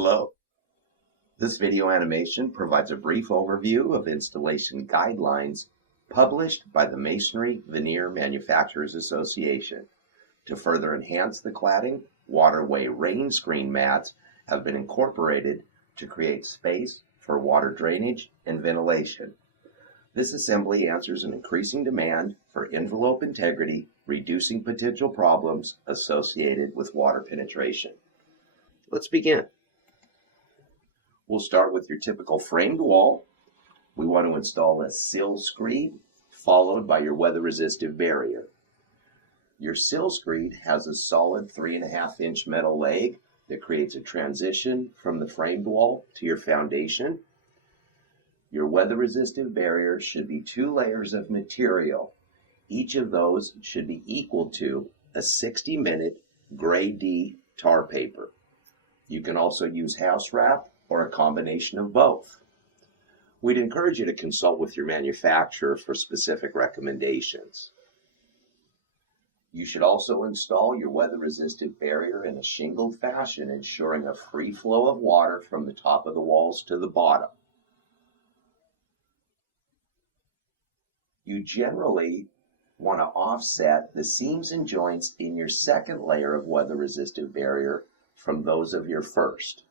Hello. This video animation provides a brief overview of installation guidelines published by the Masonry Veneer Manufacturers Association. To further enhance the cladding, Waterway rain screen mats have been incorporated to create space for water drainage and ventilation. This assembly answers an increasing demand for envelope integrity, reducing potential problems associated with water penetration. Let's begin. We'll start with your typical framed wall. We want to install a sill screed followed by your weather-resistive barrier. Your sill screed has a solid 3.5-inch metal leg that creates a transition from the framed wall to your foundation. Your weather-resistive barrier should be 2 layers of material. Each of those should be equal to a 60-minute grade D tar paper. You can also use house wrap or a combination of both. We'd encourage you to consult with your manufacturer for specific recommendations. You should also install your weather-resistive barrier in a shingled fashion, ensuring a free flow of water from the top of the walls to the bottom. You generally want to offset the seams and joints in your second layer of weather-resistive barrier from those of your first.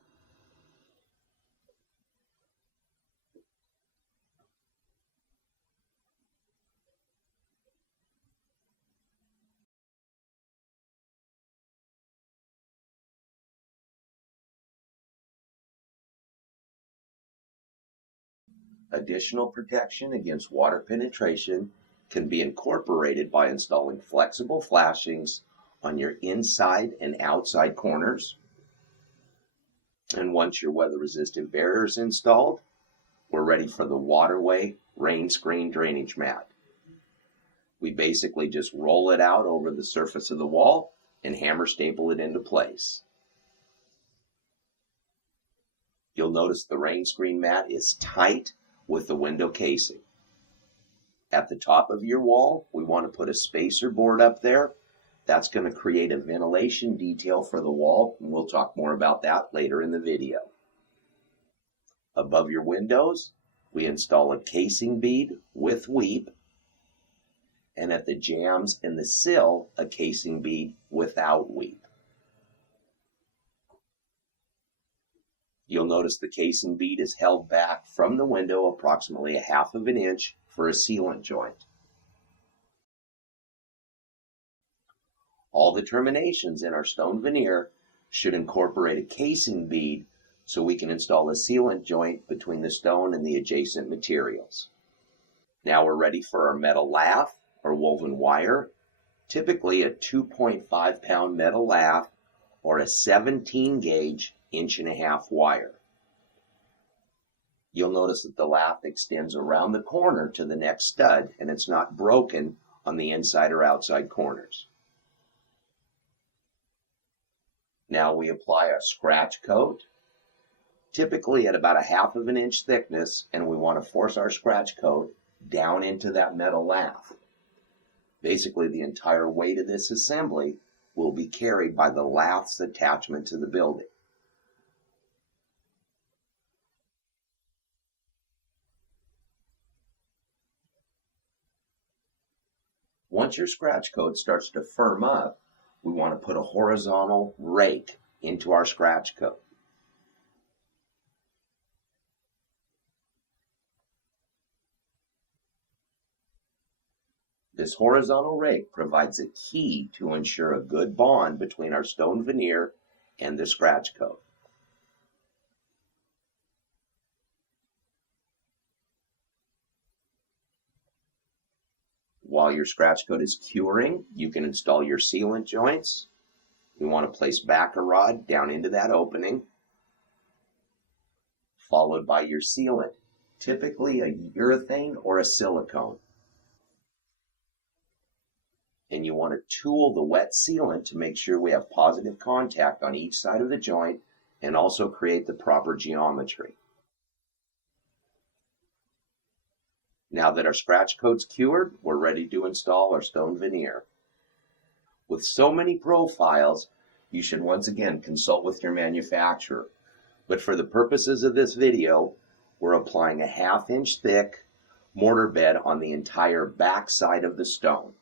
Additional protection against water penetration can be incorporated by installing flexible flashings on your inside and outside corners. And once your weather-resistive barrier is installed, we're ready for the Waterway rain screen drainage mat. We basically just roll it out over the surface of the wall and hammer staple it into place. You'll notice the rain screen mat is tight with the window casing. At the top of your wall, we want to put a spacer board up there. That's going to create a ventilation detail for the wall, and we'll talk more about that later in the video. Above your windows, we install a casing bead with weep, and at the jambs and the sill, a casing bead without weep. You'll notice the casing bead is held back from the window approximately 1/2 inch for a sealant joint. All the terminations in our stone veneer should incorporate a casing bead so we can install a sealant joint between the stone and the adjacent materials. Now we're ready for our metal lath or woven wire, typically a 2.5 pound metal lath or a 17 gauge 1.5-inch wire. You'll notice that the lath extends around the corner to the next stud and it's not broken on the inside or outside corners. Now we apply our scratch coat, typically at about 1/2 inch thickness, and we want to force our scratch coat down into that metal lath. Basically, the entire weight of this assembly will be carried by the lath's attachment to the building. Once your scratch coat starts to firm up, we want to put a horizontal rake into our scratch coat. This horizontal rake provides a key to ensure a good bond between our stone veneer and the scratch coat. While your scratch coat is curing, you can install your sealant joints. We want to place backer rod down into that opening, followed by your sealant, typically a urethane or a silicone. And you want to tool the wet sealant to make sure we have positive contact on each side of the joint and also create the proper geometry. Now that our scratch coat's cured, we're ready to install our stone veneer. With so many profiles, you should once again consult with your manufacturer. But for the purposes of this video, we're applying a 1/2 inch thick mortar bed on the entire back side of the stone.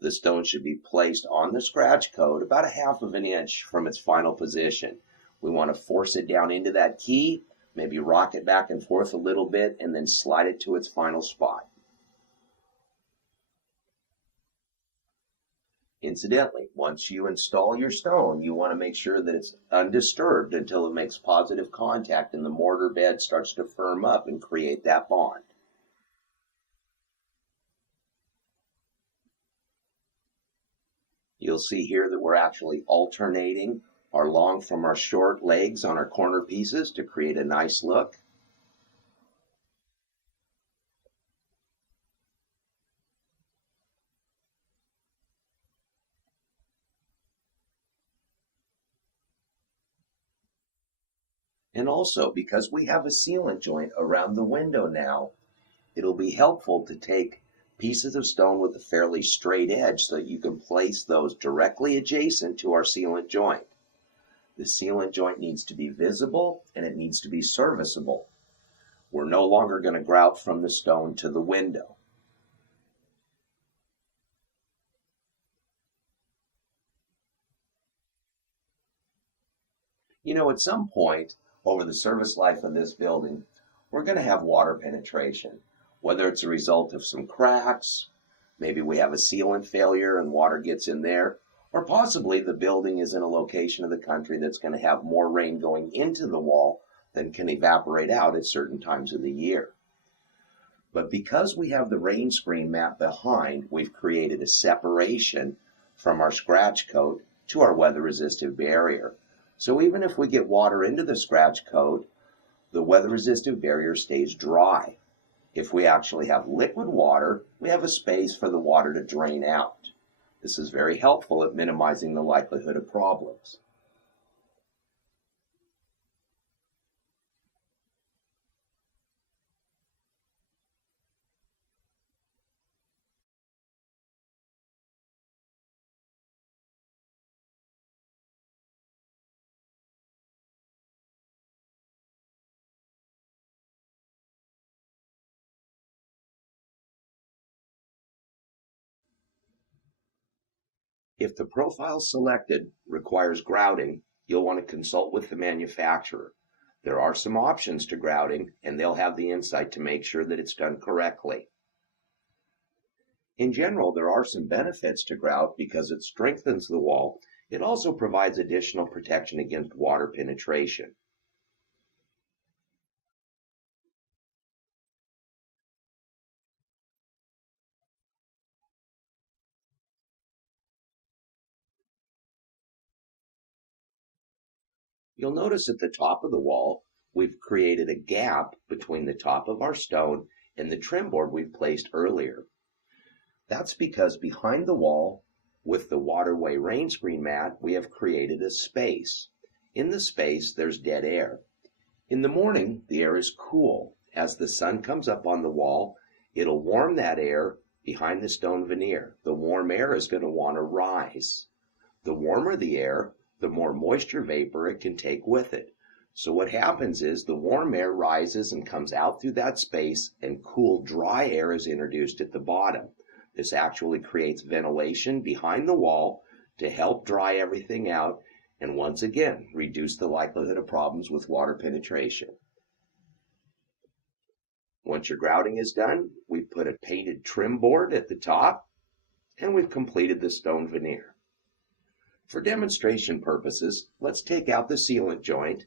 The stone should be placed on the scratch coat about 1/2 inch from its final position. We want to force it down into that key, maybe rock it back and forth a little bit, and then slide it to its final spot. Incidentally, once you install your stone, you want to make sure that it's undisturbed until it makes positive contact and the mortar bed starts to firm up and create that bond. You'll see here that we're actually alternating our long from our short legs on our corner pieces to create a nice look. And also, because we have a sealant joint around the window now, it'll be helpful to take pieces of stone with a fairly straight edge so that you can place those directly adjacent to our sealant joint. The sealant joint needs to be visible and it needs to be serviceable. We're no longer going to grout from the stone to the window. You know, at some point over the service life of this building, we're going to have water penetration, whether it's a result of some cracks, maybe we have a sealant failure and water gets in there, or possibly the building is in a location of the country that's going to have more rain going into the wall than can evaporate out at certain times of the year. But because we have the rain screen mat behind, we've created a separation from our scratch coat to our weather resistive barrier. So even if we get water into the scratch coat, the weather resistive barrier stays dry. If we actually have liquid water, we have a space for the water to drain out. This is very helpful at minimizing the likelihood of problems. If the profile selected requires grouting, you'll want to consult with the manufacturer. There are some options to grouting, and they'll have the insight to make sure that it's done correctly. In general, there are some benefits to grout because it strengthens the wall. It also provides additional protection against water penetration. You'll notice at the top of the wall, we've created a gap between the top of our stone and the trim board we've placed earlier. That's because behind the wall, with the Waterway rain screen mat, we have created a space. In the space, there's dead air. In the morning, the air is cool. As the sun comes up on the wall, it'll warm that air behind the stone veneer. The warm air is going to want to rise. The warmer the air, the more moisture vapor it can take with it. So what happens is the warm air rises and comes out through that space, and cool, dry air is introduced at the bottom. This actually creates ventilation behind the wall to help dry everything out and once again reduce the likelihood of problems with water penetration. Once your grouting is done, we've put a painted trim board at the top and we've completed the stone veneer. For demonstration purposes, let's take out the sealant joint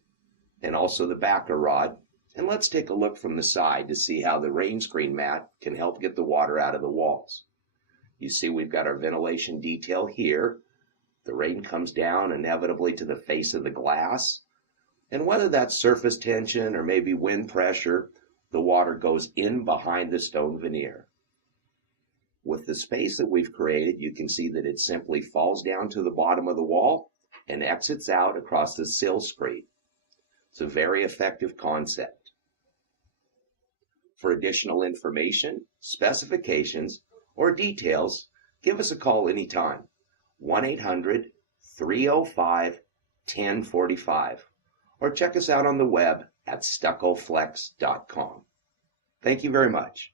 and also the backer rod, and let's take a look from the side to see how the rain screen mat can help get the water out of the walls. You see we've got our ventilation detail here. The rain comes down inevitably to the face of the glass, and whether that's surface tension or maybe wind pressure, the water goes in behind the stone veneer. With the space that we've created, you can see that it simply falls down to the bottom of the wall and exits out across the sill screed. It's a very effective concept. For additional information, specifications, or details, give us a call anytime. 1-800-305-1045. or check us out on the web at stuccoflex.com. Thank you very much.